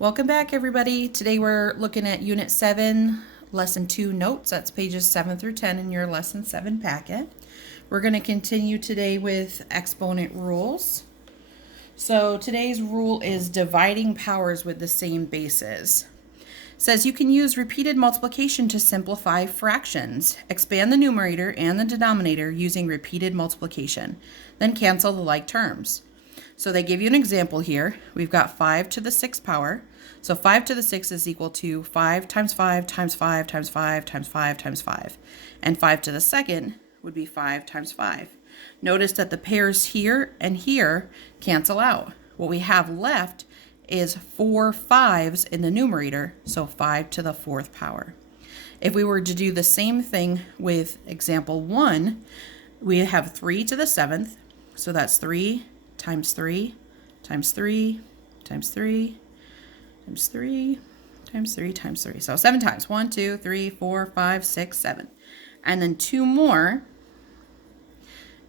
Welcome back, everybody. Today we're looking at Unit 7, Lesson 2 notes. That's pages 7 through 10 in your Lesson 7 packet. We're going to continue today with exponent rules. So today's rule is dividing powers with the same bases. It says you can use repeated multiplication to simplify fractions. Expand the numerator and the denominator using repeated multiplication. Then cancel the like terms. So they give you an example here. We've got 5 to the 6th power. So 5 to the 6 is equal to 5 times 5 times 5 times 5 times 5 times 5. And 5 to the 2nd would be 5 times 5. Notice that the pairs here and here cancel out. What we have left is 4 5s in the numerator, so 5 to the 4th power. If we were to do the same thing with example 1, we have 3 to the 7th, so that's 3 times 3 times 3 times 3 times 3 times 3 times 3. So 7 times. 1, 2, 3, 4, 5, 6, 7. And then 2 more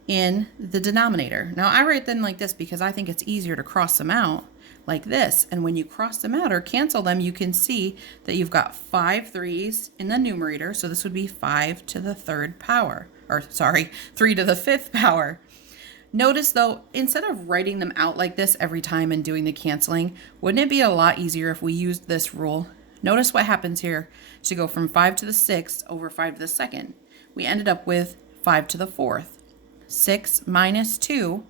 in the denominator. Now I write them like this because I think it's easier to cross them out like this. And when you cross them out or cancel them, you can see that you've got 5 3s in the numerator. So this would be 5 to the 3rd power, or sorry, 3 to the 5th power. Notice though, instead of writing them out like this every time and doing the canceling, wouldn't it be a lot easier if we used this rule? Notice what happens here. To go from 5 to the 6th over 5 to the 2nd, we ended up with 5 to the 4th. 6 minus 2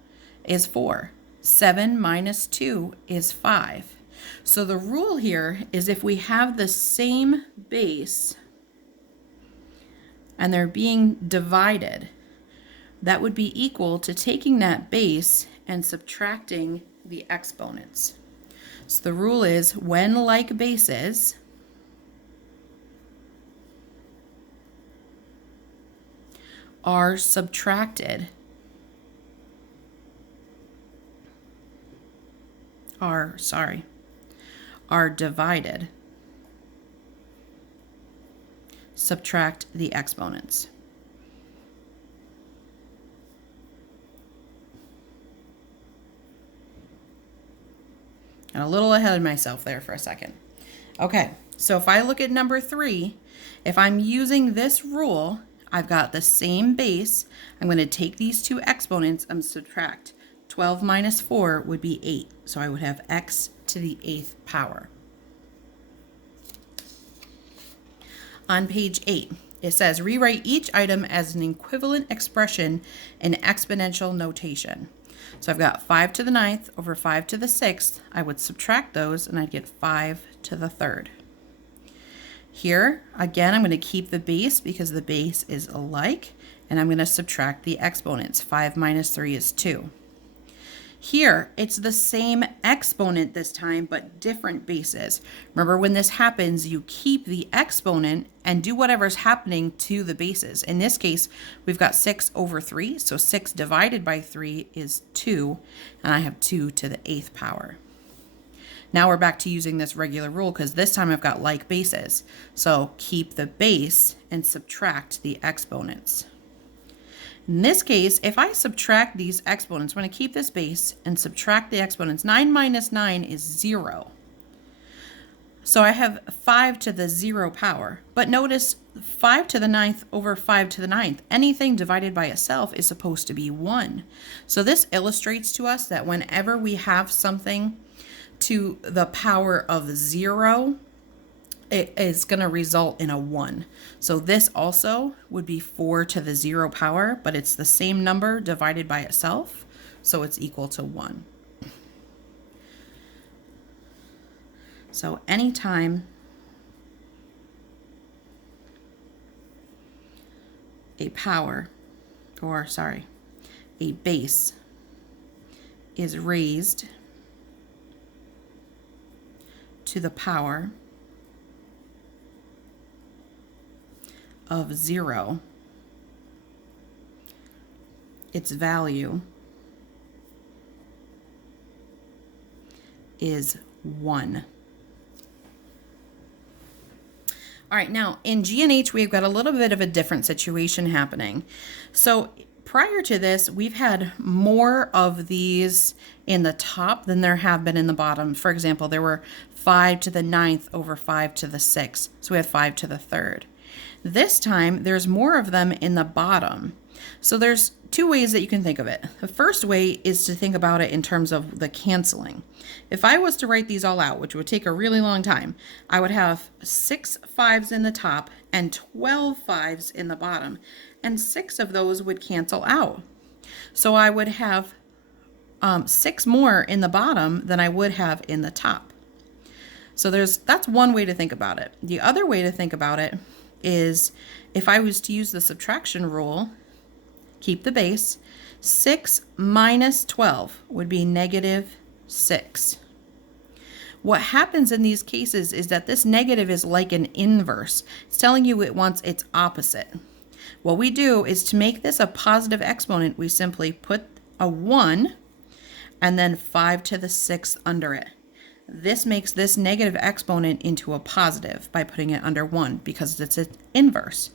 is 4. 7 minus 2 is 5. So the rule here is if we have the same base and they're being divided, that would be equal to taking that base and subtracting the exponents. So the rule is when like bases are subtracted, are divided, subtract the exponents. And a little ahead of myself there for a second. Okay, so if I look at number 3, if I'm using this rule, I've got the same base. I'm going to take these two exponents and subtract. 12 minus 4 would be 8. So I would have x to the 8th power. On page 8, it says rewrite each item as an equivalent expression in exponential notation. So I've got 5 to the 9th over 5 to the 6th. I would subtract those and I'd get 5 to the 3rd. Here, again, I'm going to keep the base because the base is alike, and I'm going to subtract the exponents. 5 minus 3 is 2. Here, it's the same exponent this time, but different bases. Remember, when this happens, you keep the exponent and do whatever's happening to the bases. In this case, we've got 6 over 3, so 6 divided by 3 is 2, and I have 2 to the 8th power. Now we're back to using this regular rule because this time I've got like bases. So keep the base and subtract the exponents. In this case, if I subtract these exponents, I'm going to keep this base and subtract the exponents. 9 minus 9 is 0. So I have 5 to the 0 power. But notice 5 to the 9th over 5 to the 9th. Anything divided by itself is supposed to be 1. So this illustrates to us that whenever we have something to the power of 0, it is going to result in a 1. So this also would be 4 to the 0 power, but it's the same number divided by itself, so it's equal to 1. So anytime a base is raised to the power of 0, its value is 1. All right, now in G and H, we've got a little bit of a different situation happening. So prior to this, we've had more of these in the top than there have been in the bottom. For example, there were 5 to the 9th over 5 to the 6th. So we have 5 to the 3rd. This time, there's more of them in the bottom. So there's two ways that you can think of it. The first way is to think about it in terms of the canceling. If I was to write these all out, which would take a really long time, I would have 6 5s in the top and 12 5s in the bottom, and 6 of those would cancel out. So I would have 6 more in the bottom than I would have in the top. So that's one way to think about it. The other way to think about it is if I was to use the subtraction rule, keep the base, 6 minus 12 would be negative 6. What happens in these cases is that this negative is like an inverse. It's telling you it wants its opposite. What we do is to make this a positive exponent, we simply put a 1 and then 5 to the 6th under it. This makes this negative exponent into a positive by putting it under 1 because it's an inverse.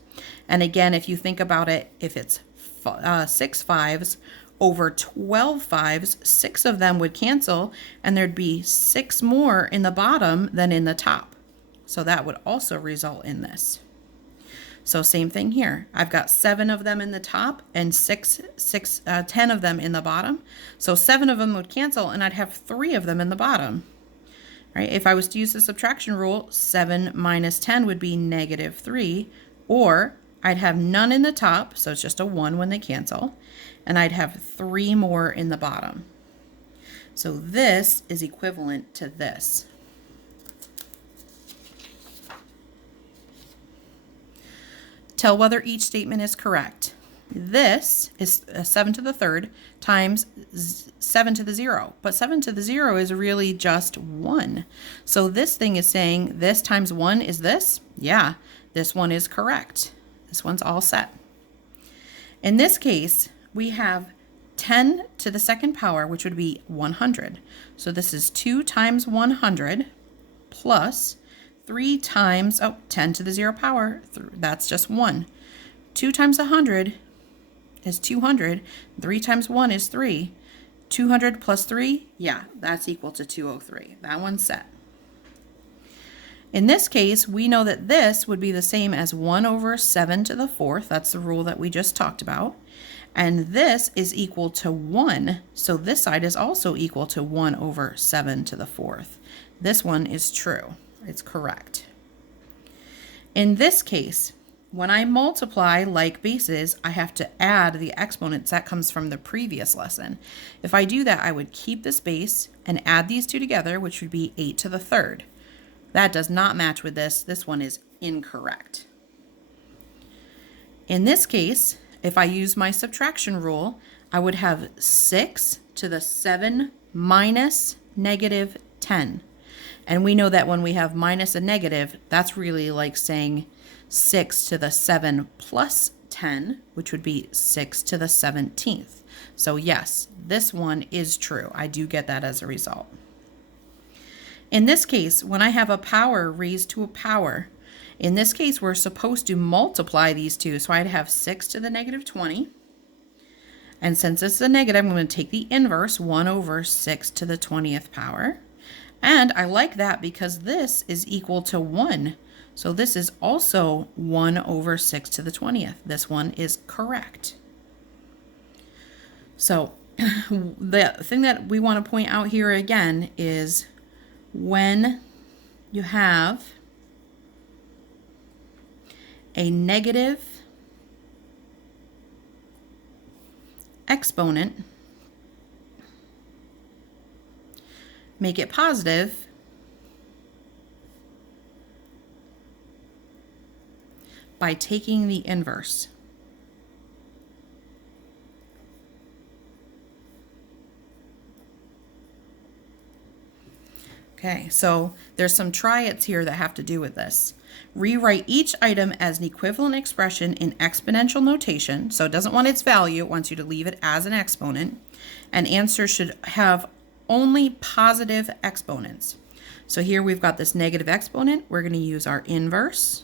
And again, if you think about it, if it's 6 5s over 12 5s, 6 of them would cancel and there'd be 6 more in the bottom than in the top. So that would also result in this. So same thing here. I've got 7 of them in the top and 10 of them in the bottom. So 7 of them would cancel and I'd have 3 of them in the bottom. Right? If I was to use the subtraction rule, 7 minus 10 would be negative 3, or I'd have none in the top, so it's just a 1 when they cancel, and I'd have 3 more in the bottom. So this is equivalent to this. Tell whether each statement is correct. This is 7 to the 3rd times 7 to the 0. But 7 to the 0 is really just 1. So this thing is saying this times 1 is this? Yeah, this one is correct. This one's all set. In this case, we have 10 to the 2nd power, which would be 100. So this is 2 times 100 plus 3 times, 10 to the 0 power, that's just 1. 2 times 100 is 200. 3 times 1 is 3. 200 plus 3, yeah, that's equal to 203. That one's set. In this case, we know that this would be the same as 1 over 7 to the 4th. That's the rule that we just talked about. And this is equal to 1. So this side is also equal to 1 over 7 to the 4th. This one is true. It's correct. In this case, when I multiply like bases, I have to add the exponents. That comes from the previous lesson. If I do that, I would keep this base and add these two together, which would be 8 to the 3rd. That does not match with this. This one is incorrect. In this case, if I use my subtraction rule, I would have 6 to the 7 minus negative 10. And we know that when we have minus a negative, that's really like saying 6 to the 7 plus 10, which would be 6 to the 17th. So yes, this one is true. I do get that as a result. In this case, when I have a power raised to a power, in this case, we're supposed to multiply these two. So I'd have 6 to the negative 20. And since it's a negative, I'm going to take the inverse, 1 over 6 to the 20th power. And I like that because this is equal to 1. So this is also 1 over 6 to the 20th. This one is correct. So the thing that we want to point out here again is when you have a negative exponent, make it positive by taking the inverse. Okay, so there's some triads here that have to do with this. Rewrite each item as an equivalent expression in exponential notation. So it doesn't want its value, it wants you to leave it as an exponent. And answers should have only positive exponents. So here we've got this negative exponent. We're going to use our inverse.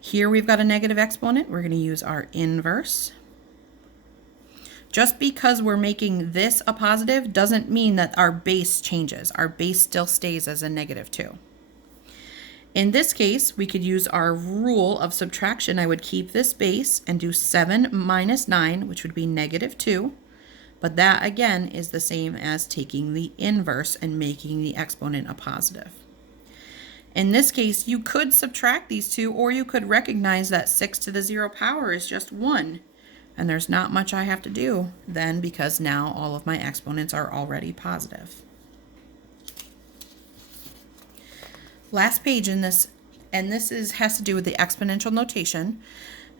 Here we've got a negative exponent. We're going to use our inverse. Just because we're making this a positive doesn't mean that our base changes. Our base still stays as a -2. In this case, we could use our rule of subtraction. I would keep this base and do 7 minus 9, which would be -2. But that, again, is the same as taking the inverse and making the exponent a positive. In this case, you could subtract these two, or you could recognize that 6 to the 0 power is just 1. And there's not much I have to do then, because now all of my exponents are already positive. Last page in this, and this has to do with the exponential notation.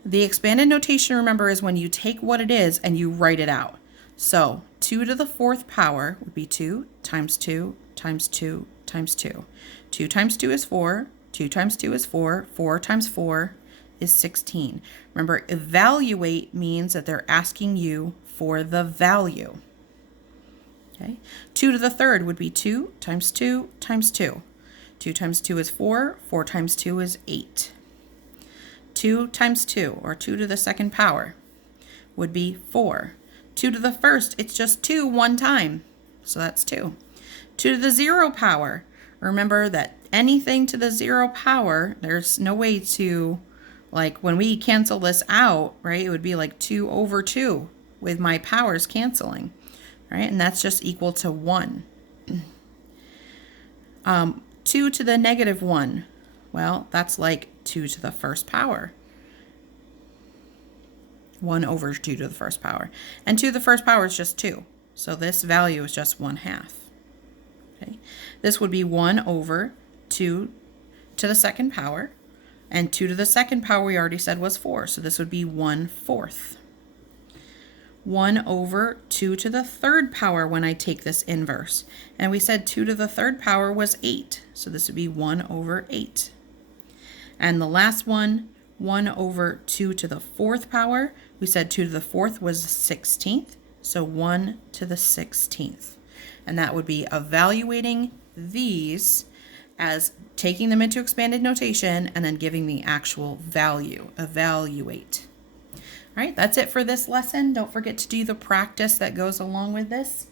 The expanded notation, remember, is when you take what it is and you write it out. So 2 to the 4th power would be 2 times 2 times 2 times 2. 2 times 2 is 4. 2 times 2 is 4. 4 times 4 is 16. Remember, evaluate means that they're asking you for the value. Okay. 2 to the 3rd would be 2 times 2 times 2. 2 times 2 is 4. 4 times 2 is 8. 2 times 2, or 2 to the 2nd power, would be 4. 2 to the 1st, it's just 2 one time, so that's 2. 2 to the 0 power, remember that anything to the 0 power, there's no way to, like when we cancel this out, right, it would be like 2 over 2 with my powers canceling, right, and that's just equal to 1. 2 to the -1, well, that's like 2 to the 1st power. 1 over 2 to the 1st power. And 2 to the 1st power is just 2. So this value is just 1/2. Okay. This would be 1 over 2 to the 2nd power. And 2 to the 2nd power we already said was 4. So this would be 1/4. 1 over 2 to the 3rd power when I take this inverse. And we said 2 to the 3rd power was 8. So this would be 1 over 8. And the last one, 1 over 2 to the 4th power, we said 2 to the 4th was 16th, so 1 to the 16th. And that would be evaluating these as taking them into expanded notation and then giving the actual value, evaluate. All right, that's it for this lesson. Don't forget to do the practice that goes along with this,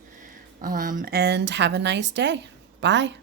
and have a nice day. Bye.